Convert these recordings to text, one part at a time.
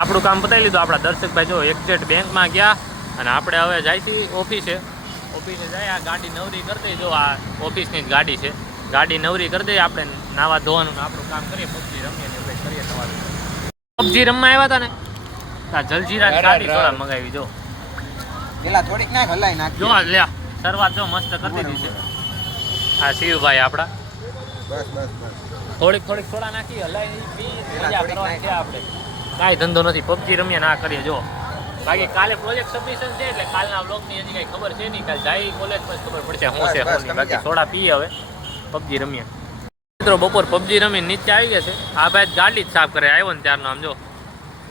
આપણું કામ પતાવી લીધું. આપણા દર્શકભાઈ જો એક્ઝેક્ટ બેંકમાં ગયા અને આપણે હવે જાય છીએ ઓફિસે જાય. આ ગાડી નવરી કરી દઈએ. જો આ ઓફિસની જ ગાડી છે. ગાડી નવરી કરી દઈએ. આપણે નાવા ધોવાનું આપણું કામ કરીએ. પબજી રમીએ ને કંઈ કરીએ. નવા પબજી રમવા આવ્યા હતા ને આ જલજીરા ગાડી થોડા મગાવી. જો પેલા થોડીક નાખ હલાઈ નાખ. જો લે શરૂઆત જો મસ્ત કરી દીધી છે. આ શિવભાઈ આપણા થોડીક થોડા નાખી હલાઈ મજા કરવાની છે. આપણે કાંઈ ધંધો નથી. પબજી રમીએ ના કરીએ. જો બાકી કાલે પ્રોજેક્ટ સબમિશન છે એટલે કાલના બ્લોગની હજી કંઈ ખબર છે નહીં. કાલે જાય કોલેજ પછી ખબર પડશે શું છે શું નહીં. બાકી થોડા પીએ હવે પબજી રમીએ. મિત્રો બપોર પબજી રમીને નીચે આવી ગયા છે. આ ભાઈ ગાડી જ સાફ કરે આવ્યો ને ત્યારનો. આમ જો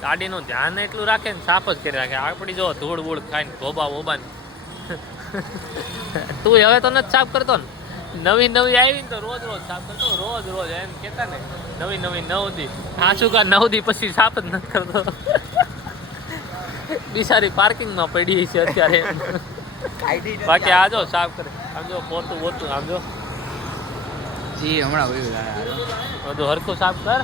ગાડીનું ધ્યાન એટલું રાખે ને સાફ જ કરી રાખે. આપણી જો ધૂળ વૂળ ખાઈને ધોબા બોબા તું હવે તો નથી સાફ કરતો ને. નવી આવી ને તો રોજ સાફ કરતો. રોજ એમ કહેતા ને નવી 9 દી આછું કા 9 દી પછી સાફ જ નથી કરતો. બિચારી પાર્કિંગમાં પડી છે અત્યારે. બાકી આ જો સાફ કરે. આમ જો પોતું આમ જો જી હમણાં બધું હરખું સાફ કર.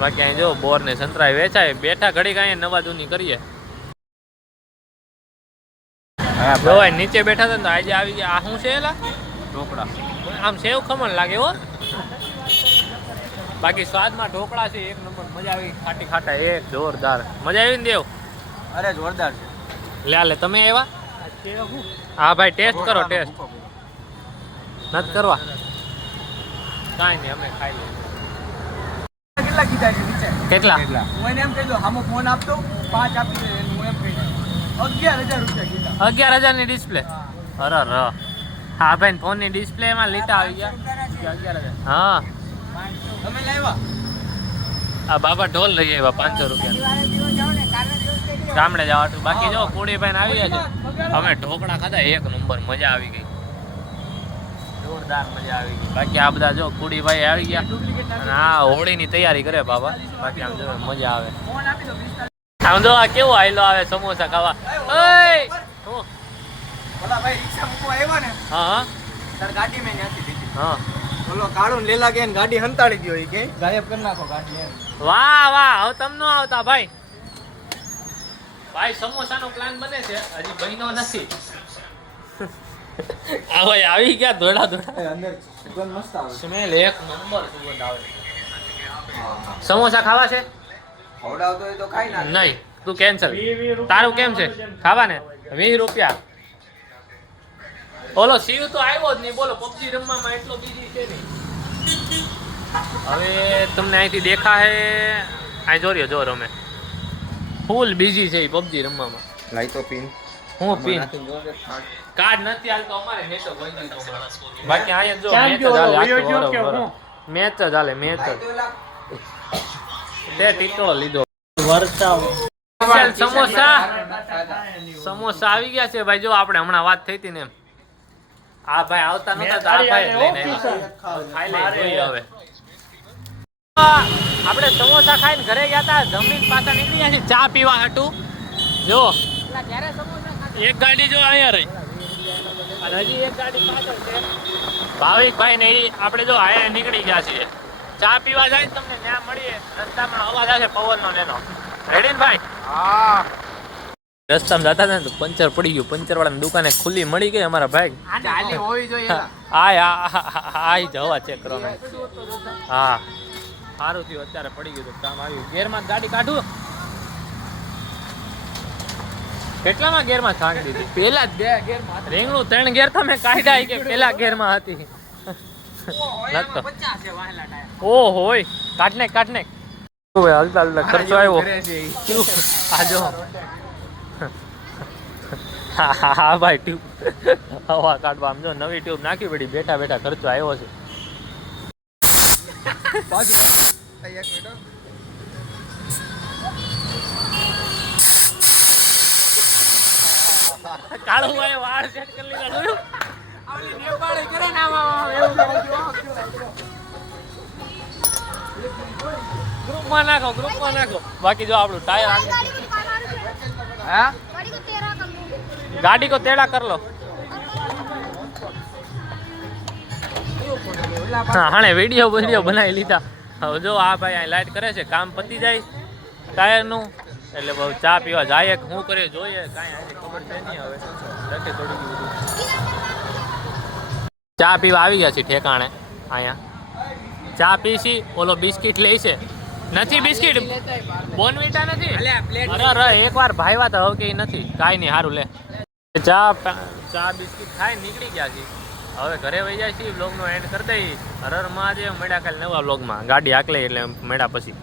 બાકી અહીં જો બોર ને સંતરાય વેચાય. બેઠા ઘડી કાંઈ નવા જૂની કરીએ. જોવાય નીચે બેઠા હતા ને તો આજે આવી ગયા. આ શું છે એલા ઢોકળા. આમ સેવ ખમણ લાગે હો. બાકી સ્વાદમાં ઢોકળા છે એક નંબર. મજા આવી. ખાટા એક જોરદાર મજા આવી ને દેવ. અરે જોરદાર છે. લે તમે આવ્યા. હા ભાઈ ટેસ્ટ કરો. ટેસ્ટ નથી કરવા કાંઈ નહીં અમે ખાઈ લઈએ. કેટલા કીધા છે નીચે? કેટલા? હું એને એમ કહી દઉં આમાં ફોન આપતો 5 આપી દે. હું એમ કહી દઉં 11,000 રૂપિયા કીધા. 11,000 ની ડિસ્પ્લે. અરે હા ભાઈ ફોન ની ડિસ્પ્લે માં લીટા આવી ગયા 11,000. હા તમે લાવ્યા આ બાબા ઢોલ લઈ આવ્યા 500 રૂપિયા ગામડે જવા. બાકી જો કુડીભાઈ આવી ગયા છે. અમે ઢોકળા ખાધા એક નંબર. મજા આવી ગઈ. જોરદાર મજા આવી ગઈ. બાકી આ બધા જો કુડીભાઈ આવી ગયા અને આ હોળીની તૈયારી કરે બાબા. બાકી આમ જો મજા આવે. આમ જો આ કેવો આયલો આવે સમોસા ખાવા. ઓલા ભાઈ રિક્ષા મૂકવા આવ્યા ને. હા તાર ગાડી મેં નથી દીધી. હા ઓલો કાળું લેલા કે ગાડી હંતાડી ગયો. એ કે ગાયબ કરી નાખો ગાડી. વાહ હવે તમને આવતા ભાઈ સમોસાનો પ્લાન બને છે. હજી બન્યો નથી. આ ભાઈ આવી ગયા દોડા અંદર સુગંધ મસ્ત આવે. સ્મેલ એક નંબર સુગંધ આવે. સમોસા ખાવા છે? ખવડાવતો હોય તો ખાઈ ના. નહીં તું કેન્સલ. તારું કેમ છે ખાવા ને? 20 રૂપિયા. ઓલો શિવ તો આવ્યો જ નહીં. બોલો પબજી રમવામાં એટલો બીજી છે નહીં. હવે તમને અહીંથી દેખા હે. અહીં જોર્યો જો રમે ફૂલ બીજી છે પબજી રમવામાં. લાઈ તો પિન હું પિન કાર્ડ નથી હાલતો અમારે. નેટો બંધ તો બાકી અહીંયા જો મેચ જ હાલે. મેચ જ તે ટીટોળો લીધો. સમોસા આવી ગયા છે ભાઈ. જો આપણે હમણાં વાત થઈ હતી ને એમ. આ ભાઈ આવતા નતા તો આ ભાઈ લઈને આવ્યા. ખાઈ લઈએ હવે. આપણે સમોસા ખાઈને ઘરે ગયા હતા. જમીન પાછા નીકળી ગયા છે ચા પીવા હાટું. જો એક ગાડી જો અહીંયા રહી અને હજી એક ગાડી પાછળ છે. ભાવિકભાઈ ને આપણે જો અહીંયા નીકળી ગયા છીએ. ચા પીવા જાય તમને ત્યાં મળીએ. રસ્તામાં અવાજ આવે પવનનો લેનો. રેડી ને ભાઈ? હા. રસ્તામાં જતા હતા ને તો પંચર પડી ગયું. પંચર વાળાની દુકાને ખુલ્લી મળી ગઈ અમારા ભાઈ. આ જવા ચેક કરવાનો. હા સારું થયું અત્યારે પડી ગયું. કામ આવ્યું. ગેરમાં ગાડી કાઢું. કેટલામાં ગેરમાં છાંટી દીધી? પેલા જ 2 ગેરમાં. રીંગણું 3 ગેર તમે કાઢ્યા કે પેલા ગેરમાં હતી? ઓ હોય કાઢને હલતા ખર્ચો આવ્યો. આ જો હા ભાઈ ટ્યુબ હવા કાઢવા. આમ જો નવી ટ્યુબ નાખી પડી. બેઠા ખર્ચો આવ્યો છે. કાળું ભાઈ વાળ સેટ કરી લીધા. ગ્રુપમાં નાખો. બાકી જો આપણું ટાયર गाड़ी को टेढ़ा कर लो. हाँ वीडियो बनाई लीधा હવે જો આ ભાઈ અહીં લાઈટ કરે છે, કામ પતી જાય ટાયરનું એટલે બહુ ચા પીવા જાય કે શું કરીએ જોઈએ, કાંઈ આજે ખબર છે નહીં. હવે લખે થોડું બધું ચા પીવા આવી ગયા છે ઠેકાણે. અહીંયા ચા પીશી, ઓલો બિસ્કિટ લે છે. નથી બિસ્કિટ, બોનવીટા નથી. અરે એકવાર ભાઈવા તો હવે કે નથી, કાંઈ નહીં, સારું લે. ચા બિસ્કિટ ખાઈ નીકળી ગયા છે. હવે ઘરે વહી જાય છે. બ્લોગનો એન્ડ કરી દઈ. હર હર મહાદેવ. મળ્યા કાલે નવા બ્લોગમાં. ગાડી હાકલે એટલે મળ્યા પછી.